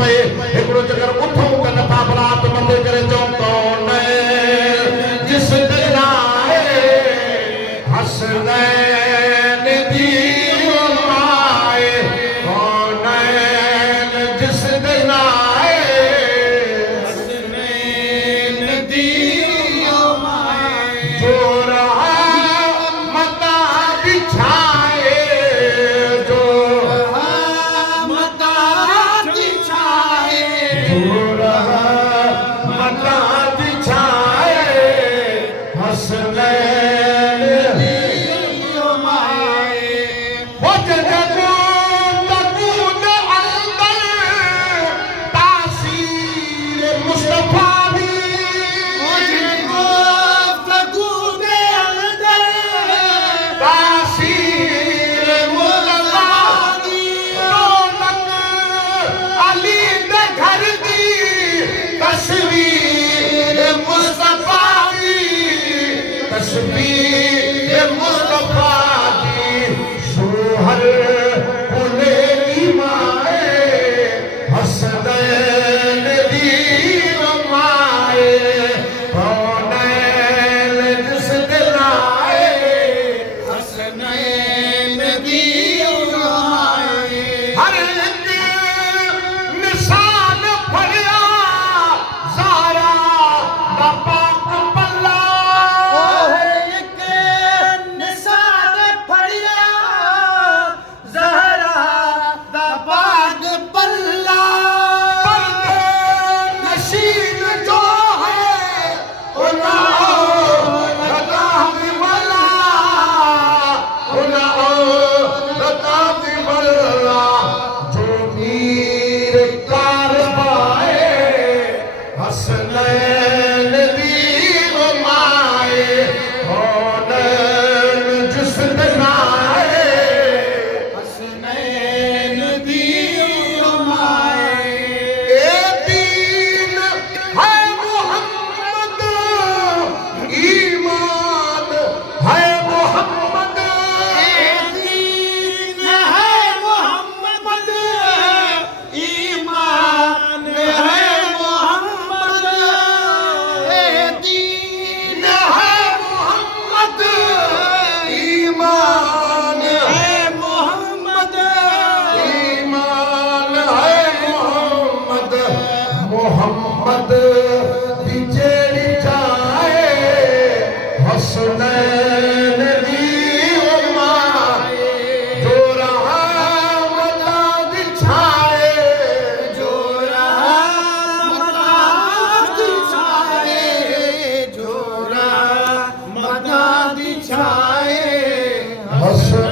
पे एकड़ो चकर उठो कन था बलात मथे करे चो कौन जिस दिलाए हसनैन दी माए कौन जिस दिलाए हसनैन दी माए जो रहा मता बिछाए जो मता बिछाए जो रहा मता बिछाए हसनैन दी माए वो जगो तकून अंदर तासीर मुस्तफा भी वो जगो तकून अंदर तासीर मुस्तफा भी रौनक अली दे घर दी तस्वीर मुस्तफा की तस्वीर मुस्तफा की शोहर पुले माए हसनैन दी माए कौनैन जिस दिलाए हसनैन दी माए हर एक निशान फड़िया ज़हरा दा पाक पल्ला एक निशान फड़िया ज़हरा दा पाक पल्ला पर्दे नशीन जो है उना रता बिमला उना रता बिमला जो मीर कारवाए हसनैन दी माए कौनैन जिस दिलाए हसनैन दी माए ए दीन है मोहम्मद ईमान है मोहम्मद दीन है मोहम्मद ईमान है मोहम्मद दीन है मोहम्मद ईमान है मोहम्मद ईमान है मोहम्मद मोहम्मद दी जेड़ी जाए हसनैन दी माए जो रहा मता बिछाए जो रहा मता बिछाए जो रहा मता बिछाए हसनैन